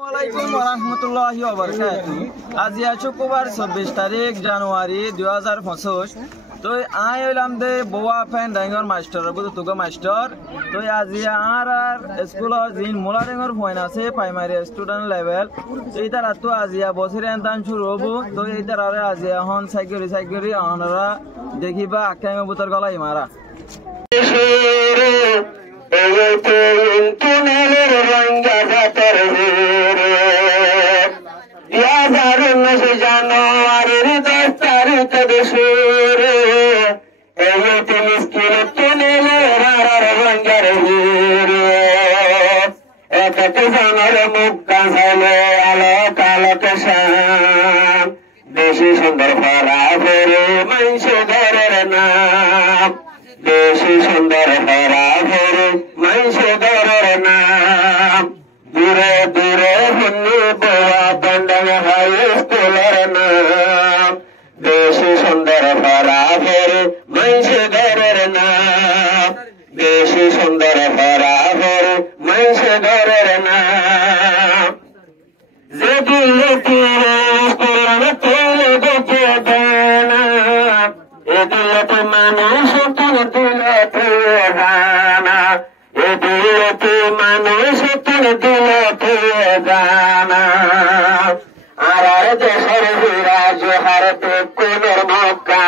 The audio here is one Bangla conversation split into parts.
আসসালামু ওরহমতুল্লাহি ওয়াবারাকাতুহু। আজি শুক্রবার 24 তারিখ জানুয়ারি 2025। তো আই হইলাম দে বোয়া ফ্যান ডাঙ্গর মাস্টার বুঝো তুগো মাস্টার। তো আজি আর স্কুলের জিন মোলা ডাঙ্গর পয়েন্ট আছে প্রাইমারি স্টুডেন্ট লেভেল। তো এইটার তো আজিয়া বছরে আনতান শুরু হবো। তো এইটার আরে আজিয়া হন সাইকেরি অনরা দেখিবা আকাঙ্গ বুতর গলাই মারা জানুয়ারির 10 তারিখ দেশরে এই মিসকিন তুনেলে রার রঙ্গের হুরে এক জানার মুখ কাঁচালে আলোক আলোক শাম বেশি সুন্দর ভরা ভরে মাংস ঘরের নাম বেশি সুন্দর ভরা ভরে মাংস ঘরের নাম দূরে দূরে হুন্নি বোয়া দণ্ডাং হাই স্কুলের নাম বেশি সুন্দর ভরা ভরে মাংস ঘরের নাম বেশি সুন্দর ভরা ভরে মাংস ঘরের নাম যে দিলে স্কুলের তুলে দেখে দেনা এ দিলে তো মানুষ তুলে দিলে জানা এ দিলে তো মানুষ তুলে দিলে জানা আর দেশের বিরাজ হার কোনের মক্কা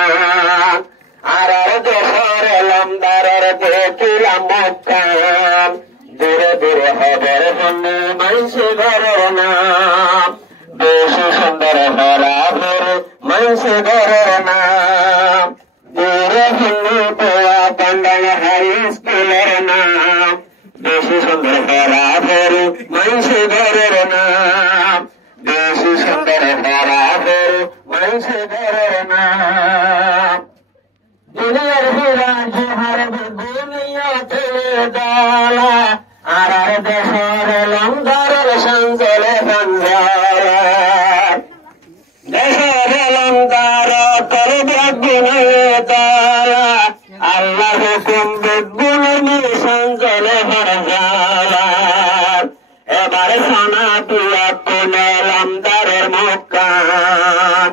আর দেশের লম্বারের দেখিলাম মক্কা দূরে দূরে হবের বন্ধু মানুষ ঘরের নাম বেশি সুন্দর ভরা ভরে মানুষ ঘরের নাম দূরে হিন্দু পোয়া পান্ডাং হাই স্কুলের নাম বেশি সুন্দর ভরা ভরে মানুষ ঘরের নাম বেশি সুন্দর ভরা ভরে মানুষ ঘরের নাম দুনিয়ার বিরাজ হারবে দুনিয়াতে দালা আর দেশের লঙ্গারের সঞ্চলে সঞ্জারা দেশের লঙ্গার তোর বেগুন তারা আল্লাহ হুকুম বেগুন সঞ্চলে ভরজালা এবার সোনা দিয়া কোনে লমদারের মুক্কান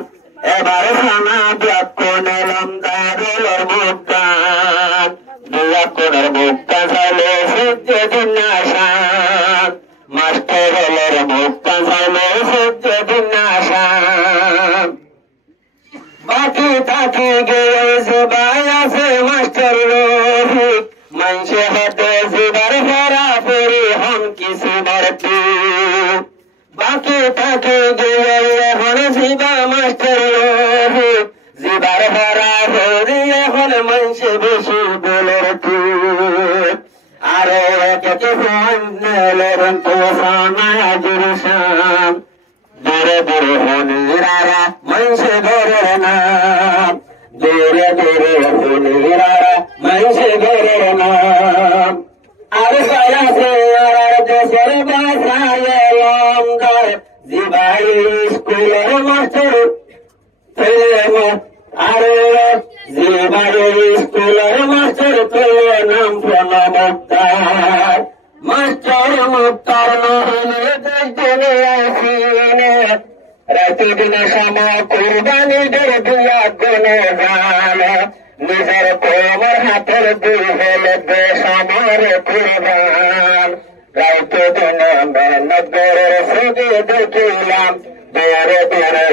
এবার সোনা দিয়া কোনে লমদারের মুক্কান দিয়া কোনের মুক্কান চাইলে সূর্য বিনাশান মাস্টার হলের মুক্কান চাইলে সূর্য বিনাশান বাকি থাকি গিয়ে জিবাই আছে মাস্টার রফিক মানুষে হাতে জিবার ফেরা ফেরি হন কিছু বাড়তি বাকি থাকি গিয়ে এখন জিবা মাস্টার রফিক জিবার ফেরা ফেরি এখন মানুষে বেশি বলের ঠিক আরে একে ফোন নেলের তোষানায় জুরসাম দূরে দূরে হনিরারা মানুষে ঘরের নাম দূরে দূরে হনিরারা মানুষে ঘরের নাম আর সায়াসে আর দেশের ভাষায় লঙ্গার জিবাই স্কুলের মাস্টার আরে জিবাই স্কুলের মাস্টার তোলে নাম প্রণব মুক্তার মাস্টার মুক্তার নহলে দেশ দিনে আসিনে রাতে দিনে সমা কুরবানি দের দিয়া গুনে জানে নিজের কোমর হাতের দুই হলে দেশ আমার কুরবান রাতে দিনে মেহনত করে সুদে দেখিলাম দূরে দূরে